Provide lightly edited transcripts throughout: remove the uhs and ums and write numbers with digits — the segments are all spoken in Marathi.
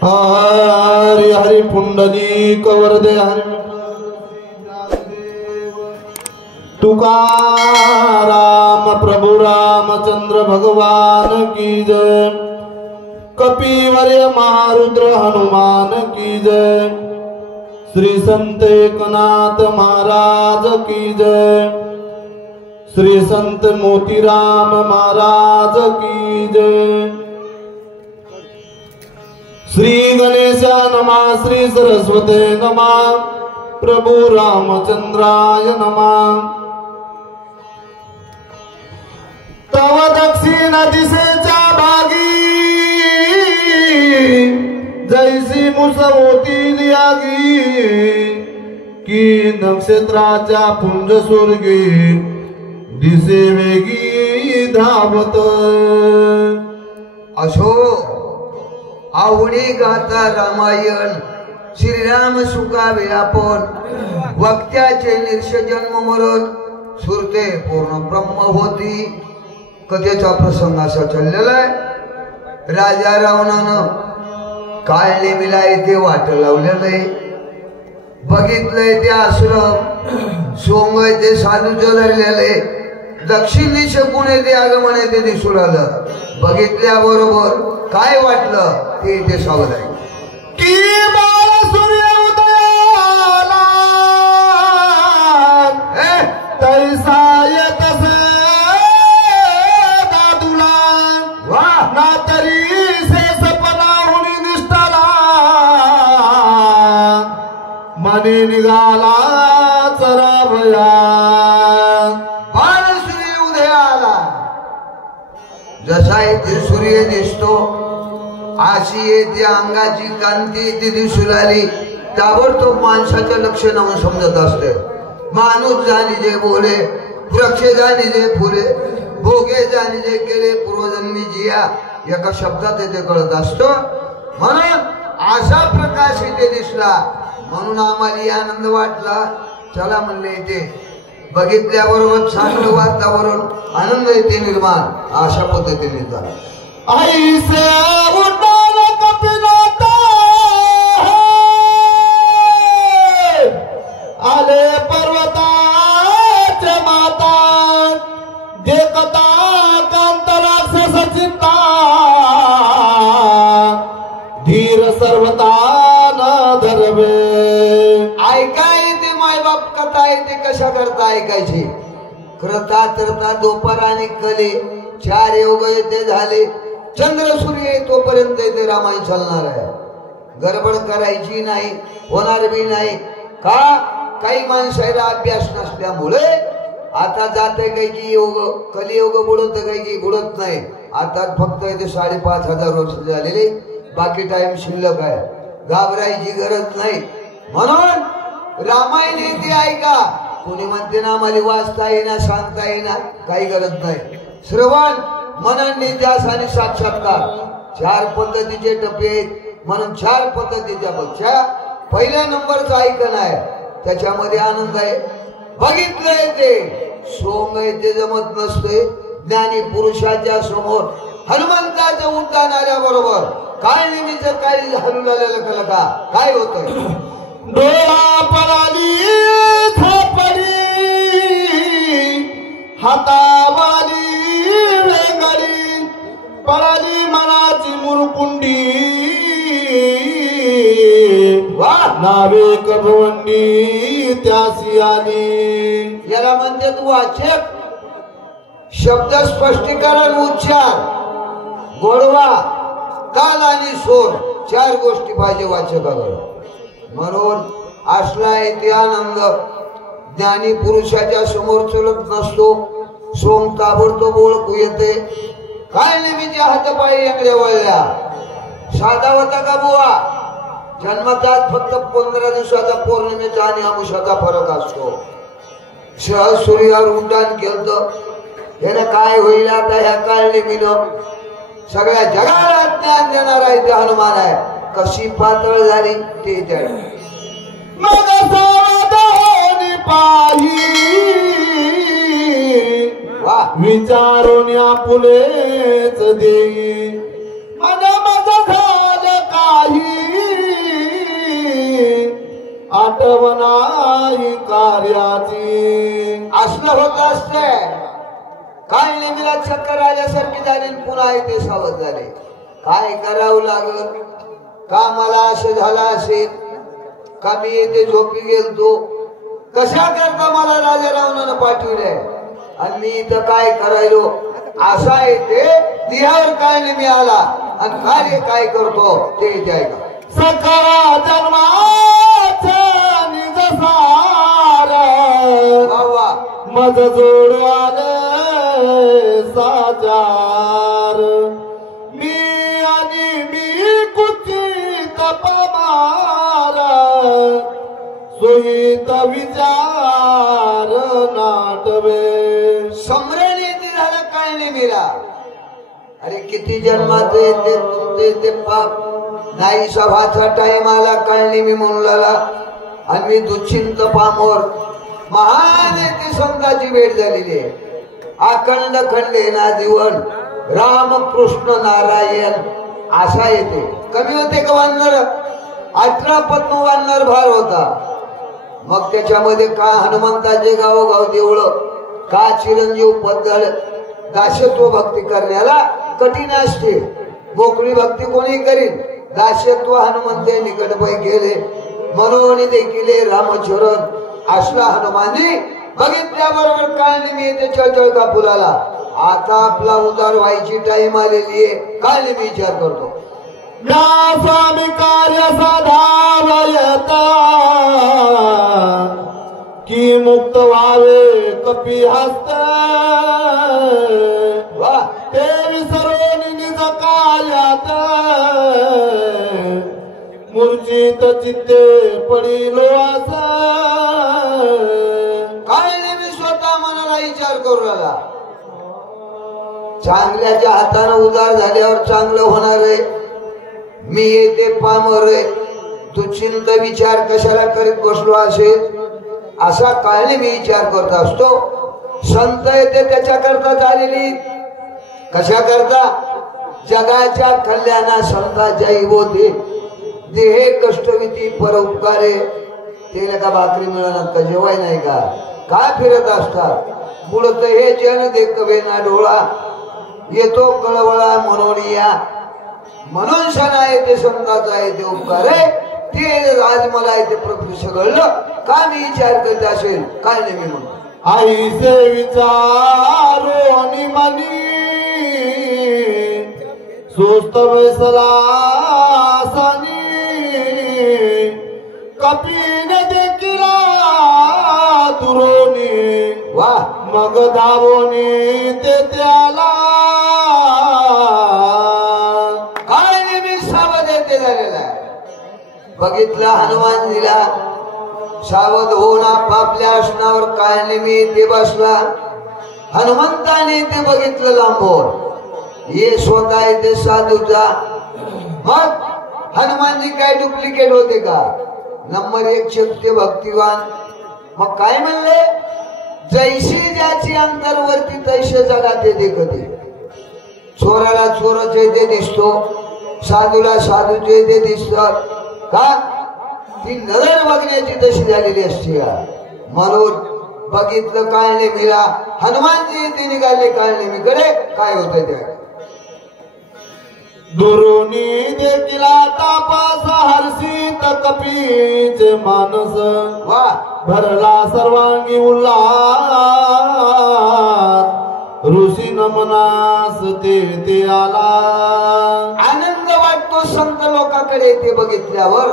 हरि हरि पुंडलिक वरदे हरि तुकाराम प्रभु रामचंद्र भगवान की जय। कपिवर्य महारुद्र हनुमान की जय। श्री संत एकनाथ महाराज की जय। श्री संत मोतीराम महाराज की जय। श्री गणेशा नमः। श्री सरस्वते नमः। प्रभु रामचंद्राय नमः। तव दक्षिण दिशेच्या भागी जैसी मुसवती आगी की नक्षत्राच्या पुंज स्वर्गी दिसे वेगी धावत। असो आवडी गाता रामायण श्रीराम सुखावे आपण वक्त्याचे निर्ष जन्म मरण सुरते पूर्ण ब्रह्म होती। कथेचा प्रसंग असा चाललेला आहे। राजा रावणानं काळ नेमीला इथे वाट लावलेलं बघितलंय ते आश्रम सोंग ते साधूचं धरलेले दक्षिण दिश कुणे ते आगमन ते दिसून आलं। बघितल्याबरोबर काय वाटलं ते इथे सांगत आहे की बाळ सूर्य उदयाला तैसा येतसे दादूला ना तरी से सपना हुनी निष्ठाला मने निघाला चरावया। बाळ सूर्य उदयाला जसा इथे सूर्य दिसतो अशी येते अंगाची कांती ती दिसू लागली ताबडतोब माणसाच्या लक्षणावर समजत असते। माणूस जाणे जे बोले वृक्ष जाणे जे फुले भोगे जाणे जे केले पूर्वजन्मी जिया एका शब्दात ते कळत असतो। म्हणून असा प्रकाश इथे दिसला म्हणून आम्हाला आनंद वाटला। चला म्हणले इथे बघितल्याबरोबर चांगलं वातावरण आनंद इथे निर्माण अशा पद्धतीने झाला। ऐसे उड्डाण कपिनाथ आले पर्वताचे माता देखता कांत राक्षस चित्ता धीर सर्वता न धरवे। ऐकाय ते मायबाप कथा आहे ते कशा करता ऐकायची। करता करता दुपार आणि कले 4 योग येते झाले। चंद्र सूर्य तोपर्यंत ते रामायण चालणार आहे। गडबड करायची नाही होणार बी नाही का काही माणसाला अभ्यास नसल्यामुळे आता जाते काही की योग कलियोग बुडत काही की बुडत नाही। आता फक्त इथे 5,500 वर्ष झालेले बाकी टाइम शिल्लक आहे। घाबरायची गरज नाही। म्हणून रामायण येते ऐका। कोणी म्हणते ना आम्हाला वाचता येईना सांगता येईना काही गरज नाही। श्रवण मनन निध्यास आणि साक्षात्कार 4 पद्धतीचे टप्पे म्हणून 4 पद्धतीच्या पेक्षा पहिल्या नंबरचं ऐकण आहे त्याच्यामध्ये आनंद आहे। बघितलंय ते सोंग ते जमत नसते। ज्ञानी पुरुषाच्या समोर हनुमंताचं उड्डाण आल्याबरोबर काय नेहमीच काही हलू लागलेलं कल का काय होतंय। डोळा पराली थापडी हातावाली वेंगडी पराली मनाची मुरकुंडी नावे कभवंडी त्यासी आली। याला म्हणतात वाचक शब्द स्पष्टीकरण उच्चार गोडवा काल आणि सोर 4 गोष्टी पाहिजे वाचकाकडे। म्हणून असला येते आनंद। ज्ञानी पुरुषाच्या समोर चलत नसतो। सोंग ताबडतोब ओळखू येते। काय नेहमीच्या हातपायी एकडे वळल्या साधा होता का बुवा। जन्मतात फक्त 15 दिवसाचा पौर्णिमेचा आणि अमावस्याचा फरक असतो। सहज सूर्यावर उड्डाण केलं याने काय होईल आता ह्या काळ नेमीनं सगळ्या जगाला ज्ञान देणार आहे ते हनुमान आहे। कशी पातळ झाली ते त्या विचारून आपुलेच देई मन माझं झालं काही आठवणाही कार्याची. असलं होत असते. काय नेहमीला चक्कर आल्यासारखी झाली पुन्हा इथे सावध झाले. काय करावं लागल का मला असं झालं असेल का मी येथे झोपी गेलतो कशा करता मला राजा रावणानं पाठविले आणि मी इथं काय करायलो असा येते देहावर काय नेहमी आला आणि कार्य काय करतो ते इथे ऐका. सकळा जन्माचा निज सार वा मज जोड आले साजार. मी आणि मी कुचित पमार सोयीत विचार नाटवे. सम्रण येते झालं काय नेहमीला. अरे किती जन्माचे येते तुमचे ते पाप नाही. सभाचा टाइम आला कळली मी म्हणू लागला आणि मी दुश्चिंत पामोर महान येते समजाची भेट झालेली आहे. अखंड खंडे ना जीवन रामकृष्ण नारायण असा येते. कमी होते का वानर 18 पद्म वानर भार होता. मग त्याच्यामध्ये का हनुमंताचे गावोगाव देवळ का चिरंजीव पद्धत दासत्व भक्ती करण्याला कठीण असते. मोकळी भक्ती कोणी करीन. दासत्व हनुमंत निकटपै केले म्हणून देखील रामचरण असला हनुमानी बघितल्याबरोबर काय मी ते चळचळ का फुलाला. आता आपला उद्धार व्हायची टाइम आलेली आहे. काय मी विचार करतो या स्वामी कार्य साधावयता की मुक्त व्हावे कपी हस्त. ते विसरून निज कार्यात मूर्छित चित्ते पडिलो असा. काय मी स्वतः मनाला विचार करू लागला. चांगल्याच्या हाताने उदार झाल्यावर चांगलं होणार आहे. मी येते पामर आहे. तू चिंत विचार कशाला करीत बसलो असेल असा काळने मी विचार करत असतो. संत येते त्याच्या करता झालेली कशा करता जगाच्या कल्याणा संताच्या होते. देहे कष्टविती परोपकारे तेला का भाकरी मिळणार का जेवाय नाही का काय फिरत असतात. बुडत हे जन देखवे ना डोळा येतो कळवळा म्हणून या. म्हणून सणा येते संताचा येते उपकार आहे. ते आज मला येते प्रत्यक्ष घडलं का मी विचार करत असेल काय नाही मी म्हणतो. आईचे विचारो आणि मनी सुस्त बैसला सनी. कपीन देखील दुरोनी वा मग धावोनी ते त्याला. काय नेहमी सावध येते झालेला आहे. बघितला हनुमानजीला सावध होऊन आपापल्या आसनावर काय नेहमी ते बसला. हनुमंताने ते बघितलं लांबवर ये स्वतः येते साधूचा. मग हनुमानजी काय डुप्लिकेट होते का. नंबर 1 शक्ती भक्तिवान. मग काय म्हणले जैशी ज्याची अंतरवर्ती तैसे जगात देखते. चोराला चोराचे ते दिसतो साधूला साधूचे ते दिसतात का. ती नजर बघण्याची तशी झालेली असते. म्हणून बघितलं काय नाही मिळा. हनुमानजी ते निघाले काय नाही मीकडे काय होत त्या दुरोनी देखील तापास हर्षित कपीचे मानस. वा भरला सर्वांगी उल्हास ऋषी नमनास ते आला. आनंद वाटतो संत लोकांकडे ते बघितल्यावर.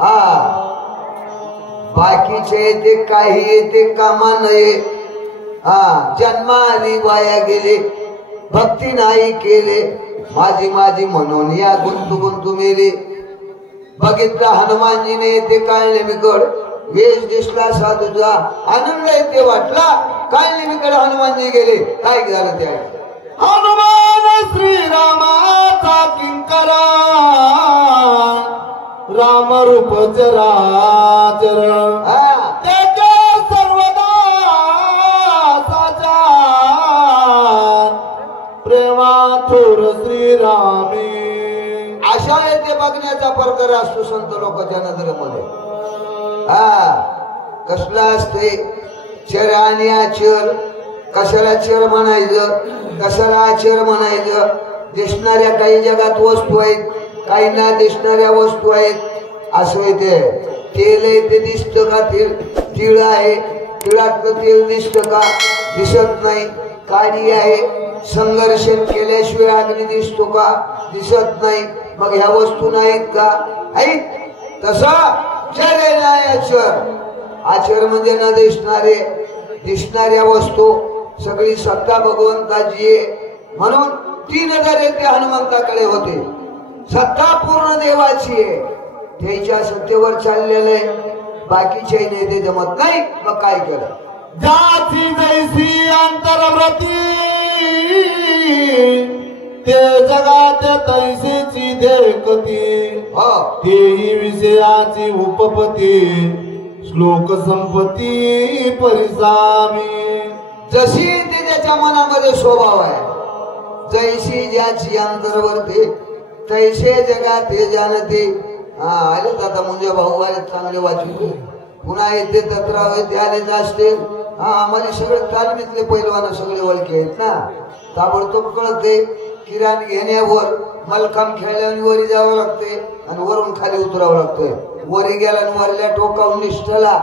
हा बाकीचे ते काही येते कामा नये. हा जन्माआधी वाया गेले भक्ती नाही केले माझी म्हणून या गुंतू मेले. बघितला हनुमानजीने ते काय नेहमीकड वेश दिसला साधूचा आनंद येते वाटला. काय नेहमीकडे हनुमानजी गेले काय झालं त्या. हनुमान श्रीरामाचा किंकरा राम रूप चराचर. त्याचे सर्वदा साचा प्रेमात थोर श्रीरामी. अशा येथे बघण्याचा प्रकार असतो संत लोकांच्या नजरेमध्ये. हा कसला असते चर आणि आचर. कशाला चर म्हणायचं, कशाला आचर म्हणायचं. दिसणाऱ्या काही जगात वस्तू आहेत, काही ना दिसणाऱ्या वस्तू आहेत. असं येते तेल आहे ते दिसतं का, तिळ आहे तिळातलं तेल दिसतं का, दिसत नाही. काडी आहे संघर्षण केल्याशिवाय अग्नी दिसतो का, दिसत नाही. मग ह्या वस्तू नाहीत का, आहेत. तसा चर नाही आचर. आचर म्हणजे न दिसणारे, दिसणाऱ्या वस्तू सगळी सत्ता भगवंताची आहे. म्हणून 3000 येथे हनुमंताकडे होते. सत्ता पूर्ण देवाची आहे. त्याच्या सत्तेवर चाललेलं आहे. बाकीचे नेते जमत नाही. मग काय केलं, जाती जैसी अंतर्व्रती ते जगात तैसेची देखती. तेही विषयाची उपपती श्लोक संपत्ती परिसामी. जशी ते त्याच्या मनामध्ये स्वभाव आहे. जैसी ज्याची अंतर्वर्ती तैसे जगात हे जाणते. आले आता म्हणजे भाऊ आले चांगले वाचू. पुन्हा येते तत्राव ते आलेच असतील. आम्हाला सगळे तालमीतले पैलवान सगळे ओळखी आहेत ना. ताबडतोब कळते. किराण घेण्यावर मलखांब खेळल्यावर वरी जावं लागते आणि वरून खाली उतरावं लागतंय. वरी गेला आणि वरल्या टोकावून निष्ठला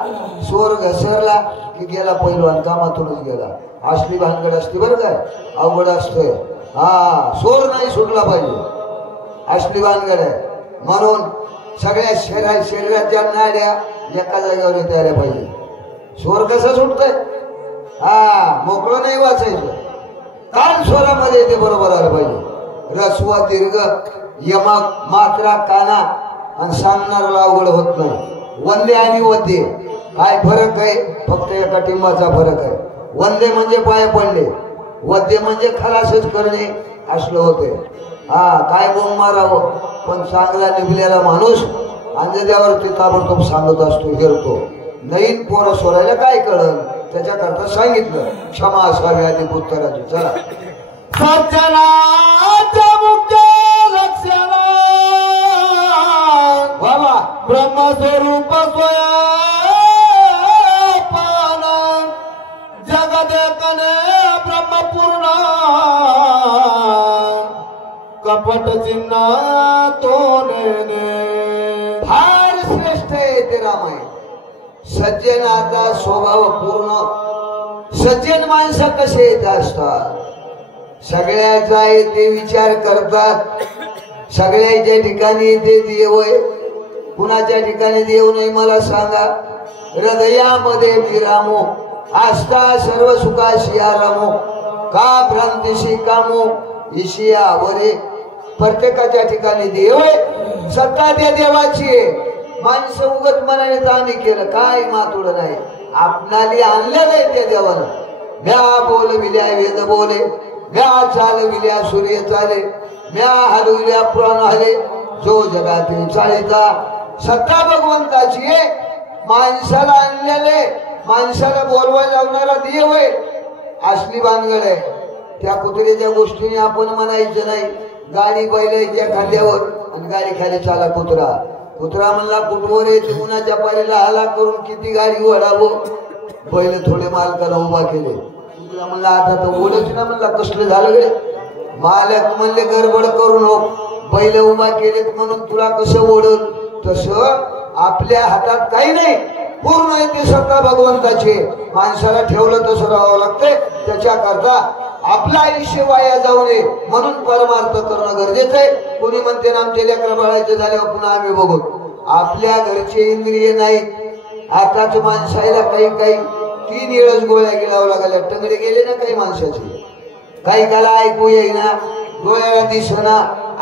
सोर घसरला की गेला पैलवान, कामातूनच गेला. असली भानगड असते बरं काय, अवघड असतंय. सोर नाही सुटला पाहिजे, असली भानगड आहे. म्हणून सगळ्या शरीराच्या नाड्या एका जागेवर येता आल्या पाहिजे. स्वर कसा सुटतंय, मोकळं नाही वाचायचं. कान स्वरामध्ये ते बरोबर आलं पाहिजे. रस्व दीर्घ यमक मात्रा काना आणि सांगणाऱ्याला अवघड होत नाही. वंदे आणि वद्य काय फरक आहे, फक्त एका टिंबाचा फरक आहे. वंदे म्हणजे पाय पडले, वद्य म्हणजे खलासच करणे असलं होते. काय बोंब मारावं, पण चांगला निभलेला माणूस अंजद्यावरती ताबडतोब सांगत असतो, हेरतो. नवीन पोरं सोडायला काय कळलं, त्याच्याकरता सांगितलं क्षमा असावी आधी पुत्राची. चला सज्जनाच्या मुख्य लक्षणा बाबा ब्रह्मस्वरूप स्वयं जगदेकने ब्रह्मपूर्ण कपट चिन्ह तो नेने. फार श्रेष्ठ आहे ते रामायण. सज्जनाचा स्वभाव पूर्ण. सज्जन माणसं कसे येत असतात, सगळ्याचा ते विचार करतात. सगळ्याच्या ठिकाणी ते देव आहे, कुणाच्या ठिकाणी देव नाही मला सांगा. हृदयामध्ये मी रामो आस्था सर्व सुखाशी रामो का भ्रांतीशी कामो ईशिया वरे. प्रत्येकाच्या ठिकाणी देव आहे, सत्ता त्या देवाची आहे. माणसं उगत मनाने आम्ही केलं काय मातुड नाही, आपणाली आणलेलं आहे त्या देवानं. म्या बोल विल्या वेद बोले, म्या चाल विल्या सूर्य चाले, म्या हलविल्या पुराण हले, जो जगातील चाळीचा. सत्ता भगवंताची आहे. माणसाला आणलेले, माणसाला बोलवायला लावणारा देव आहे. असली भानगड आहे. त्या कुत्र्याच्या गोष्टीने आपण म्हणायचं नाही. गाडी बैलाच्या खांद्यावर आणि गाडी खाली चाला कुत्रा. कुत्रा म्हणला कुठवर येते उन्हाच्या पारीला हाला करून किती गाडी ओढावं. बैल थोडे मालकाला उभा केले. कुत्रा म्हणला आता तर ओढच ना. म्हणला कसलं झालं गे. मालक म्हणले गडबड करू नको, बैल उभा केलेत म्हणून तुला कसं ओढल. तसं आपल्या हातात काही नाही, पूर्ण आहे ते सत्ता भगवंताची. माणसाला ठेवलं तसं राहावं लागतंय. त्याच्याकरता आपलं आयुष्य वाया जाऊ नये म्हणून परमार्थ करणं गरजेचं आहे. कोणी म्हणते ना आमचे लेकरं बाळायचं झाल्यावर पुन्हा आम्ही बघू. आपल्या घरचे इंद्रिय नाही. आताच माणसाला काही काही 3 वेळच गोळ्या गिळावं लागल्या. टंगडे गेले ना काही माणसाचे, काही काला ऐकू येईना, डोळ्याला दिसना.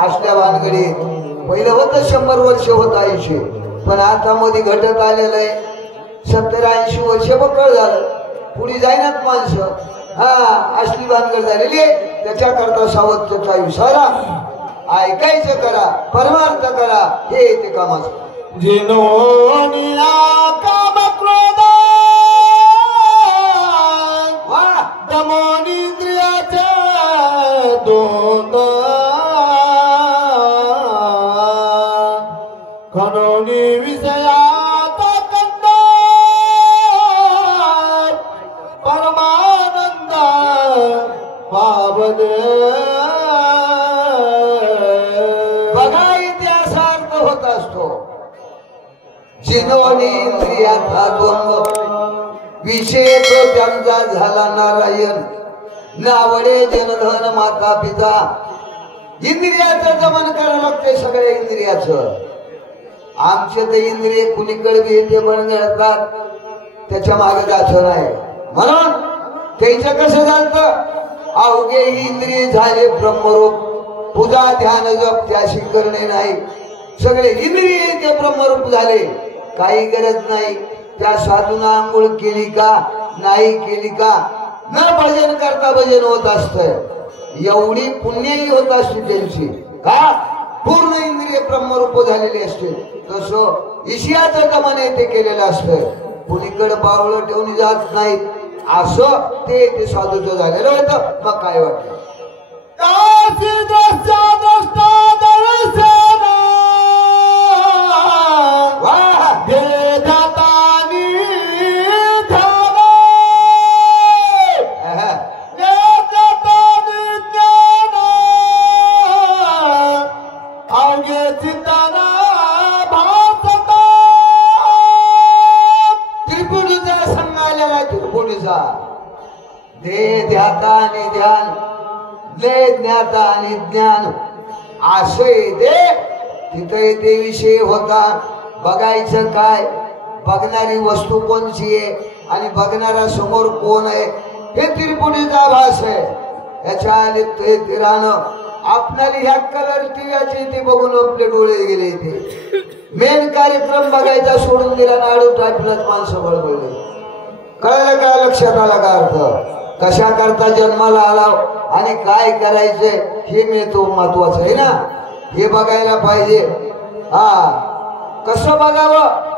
असल्या भानगडी पहिलं होतं 100 वर्ष होत आयुष्य, पण आता मध्ये घटत आलेलं आहे. 70-80 वर्ष बकळ झालं. पुढे जाईनात माणसं. असली भानगड झालेली आहे. त्याच्याकरता सावधतेचा इशारा ऐकायचं करा, परमार्थ करा, हे ते कामाचं. जिनोनिया काम क्रोध दमोनिंद्रियाचे दोन म्हणून विषयाचा कंद परमानंद पावले बघा इतिहास अर्थ होत असतो जिनोनी इंद्रियाचा द्वंद्व विषय तो त्यांचा झाला नारायण नावडे जनधन माता पिता इंद्रियाचं दमन करावं लागते सगळ्या इंद्रियाचं आमचे ते इंद्रिय कुणीकडे येते बनतात त्याच्या मागे जायचं नाही म्हणून त्याचं कसं झालं अवघे इंद्रिय झाले ब्रह्मरूप पूजा ध्यान जप त्याशी करणे नाही सगळे इंद्रिय ते ब्रह्मरूप झाले काही गरज नाही त्या साधूना आंघोळ केली का नाही केली का न भजन करता भजन होत असत एवढी पुण्यही होत असते त्यांची का पूर्ण इंद्रिय ब्रह्मरूप झालेली असते तसं ईशियाचं दमन ते केलेलं असतं कुणीकडे बावळं ठेवून जात नाही असं ते साधूचं झालेलं होतं मग काय वाटलं ज्ञाता आणि ज्ञान आशय दे तिथे ते विषय होता बघायचं काय बघणारी वस्तू कोणची आहे आणि बघणारा समोर कोण आहे हे त्रिपुटीचा भास आहे याच्या तिरानं आपल्याला ह्या कलर टीव्हीचे ते बघून आपले डोळे गेले ते मेन कार्यक्रम बघायचा सोडून दिला नाडू टाकलंच माणसं बळबळले कळलं का लक्षात आला का अर्थ कशा करता जन्माला आला आणि काय करायचंय हे मिळतो महत्वाचं आहे ना हे बघायला पाहिजे हा कसं बघावं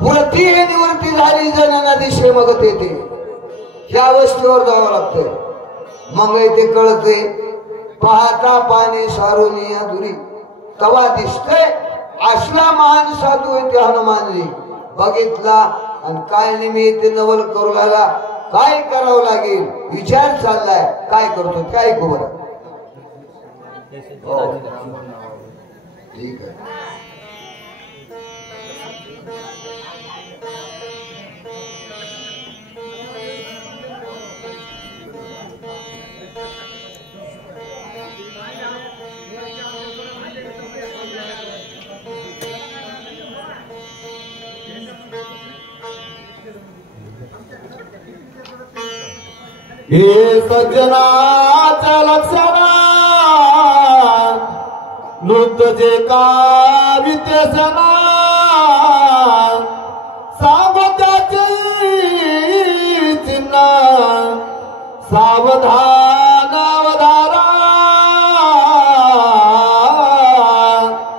वृत्ती हे निवृत्ती झाली जनना दिशे मग येते ह्या अवस्थेवर जावं लागतंय मग ते कळते पाहता पाणी सारोनिया दुरी तवा दिसतंय असला महान साधू आहे ते हनुमानजी बघितला आणि काय निमित्त नवल करू लागला काय करावं लागेल विचार चाललाय काय करतो काय खबर ठीक आहे हे सज्जनाच्या लक्षणा लुप्त जे का विद्यसना सावधाचे चिन्ह सावधान अवधारा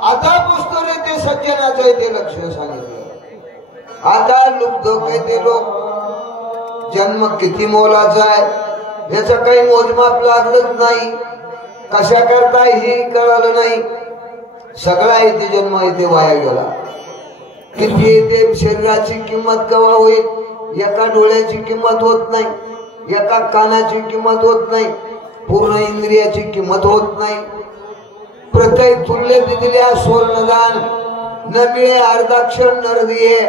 आता पुस्तक ते सज्जनाचं ते लक्ष सांगितलं आता लुप्त काय ते लोक जन्म किती मोलाचा आहे याचा काही मोजमाप लागलंच नाही कशा करता हे कळालं नाही सगळा इथे जन्म इथे वाया गेला किती येते शरीराची किंमत केव्हा होईल एका डोळ्याची किंमत होत नाही एका कानाची किंमत होत नाही पूर्ण इंद्रियाची किंमत होत नाही प्रत्येक तुल्य दिलेल्या स्वर्णदान न मिळे अर्धाक्षर नरदिये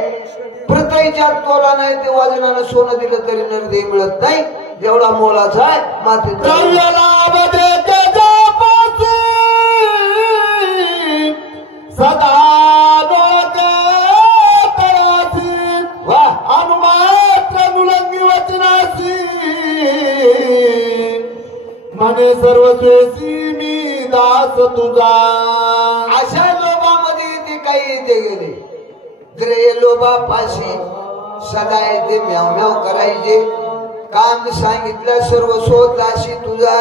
प्रत्येच्या तोला नाही ते वजनानं सोनं दिलं तरी नरदे मिळत नाही जेवढा मोलाचा आहे माती सदा अनुमात्र मुलंगी वचनासी मने सर्वस्वेसी मी दास तुझा अशा लोभामध्ये ते काही येते गेले द्रेय लोभापाशी सदा येते म्याव म्याव करायचे काम सांगितलं सर्व स्वतःशी तुझा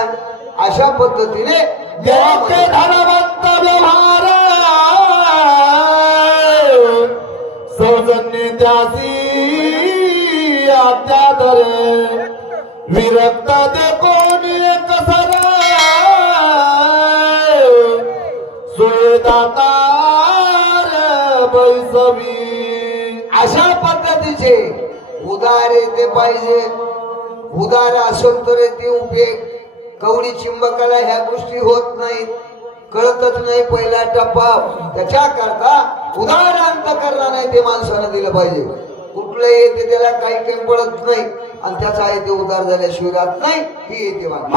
अशा पद्धतीने धनवंत व्यवहार सौजन्य त्यासी आत्याधरे विरक्त दे कोणी कसर सोयदातार बैसवी अशा पद्धतीचे उदार येते पाहिजे. उदार असेल तर ते उपयोग. कवडी चिंबकाला ह्या गोष्टी होत नाहीत, कळतच नाही पहिला टप्पा. त्याच्या करता उदार अंतकरण नाही ते माणसानं दिलं पाहिजे. कुठलं येते त्याला काही काही पडत नाही आणि त्याचा आहे ते उदार झाल्याशिवाय राहत नाही. ही येते म्हणे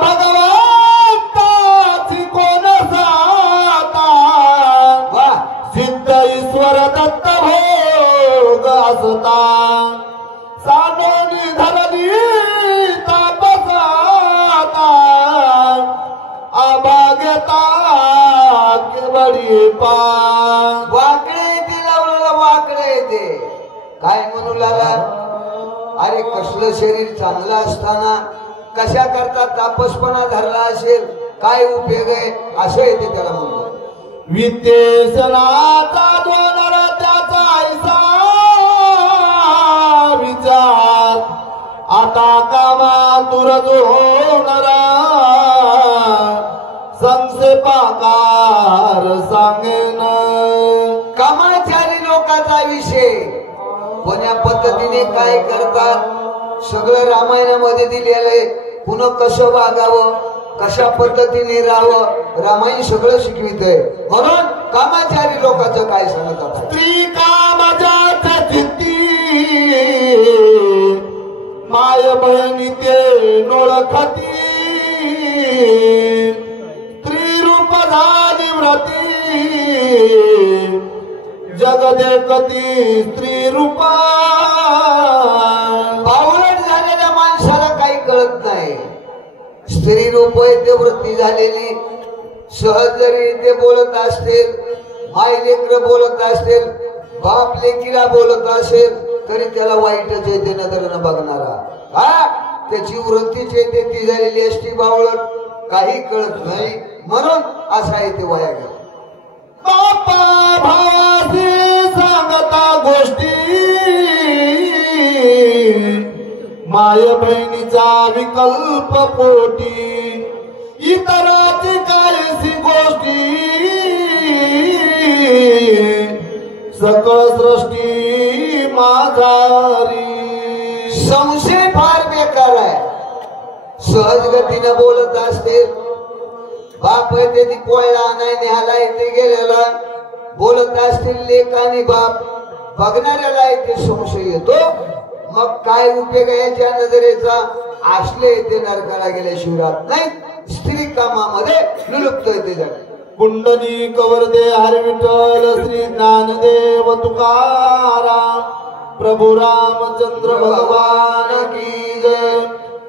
भगवंताची कोण साता वा सिद्ध ईश्वर दत्त भोग असता सानोनी धरली तापसाता आभाग्यता केवडी पा वाकडे येते लावलेला वाकडे येते. काय म्हणू लागला? अरे कसलं शरीर चांगलं असताना कशा करता तापसपणा धरला असेल, काय उपयोग आहे असं येते त्याला म्हणतो. विद्येसनाचा दोनर त्याचा ऐसा विचार आता कामा तुरज होणारा संक्षेपाकार सांगेन. कामाचारी लोकांचा विषय कोण्या पद्धतीने काय करतात सगळं रामायणामध्ये दिलेलंय. पुन्हा कसं वागावं, कशा पद्धतीने राहावं रामायण सगळं शिकवित आहे. म्हणून कामाचारी लोकांचं काय सांगत आता. स्त्री कामाच्या चित्ती माय बहिणी ते नोळखती स्त्री रूप झाली व्रती जग देखती स्त्री रूपा. बावळट झालेल्या माणसाला काही कळत नाही. स्त्री रूप ते वृत्ती झालेली सहज जरी ते बोलत असतील, माय लेकर बोलत असतील, बाप लेकीला बोलत असेल तरी त्याला वाईटच येते नजरेनं बघणारा. हा त्याची वृत्तीच येते ती झालेली असती बावळट, काही कळत नाही. म्हणून असा येते वाया गेला. बापा भावासी सांगता गोष्टी माय बहिणीचा विकल्प पोटी इतराची काहीशी गोष्टी सकळ सृष्टी माझारी. संशय फार बेकार आहे. सहज गतीनं बोलत असते, बाप येते ती पोळला नाही नेहाला येते गेलेला बोलत असतील लेक आणि बाप, बघणाऱ्याला येते संशय येतो. मग काय उपयोग आहे याच्या नजरेचा? असले येते नरकाला गेल्याशिवाय राहत नाही. स्त्री कामामध्ये निलुप्त येते झाले. कुंडली कवरदे हरी विठ्ठल श्री ज्ञानदेव तुकाराम प्रभु रामचंद्र भगवान की जय.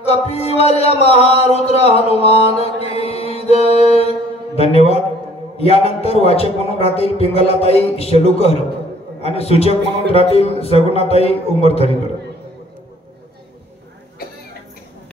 कपिवर्य महारुद्र हनुमान की जय. धन्यवाद. यानंतर वाचक म्हणून राहतील पिंगलाताई शेलुकर आणि सूचक म्हणून राहतील सगुणाताई उमरथरीकर.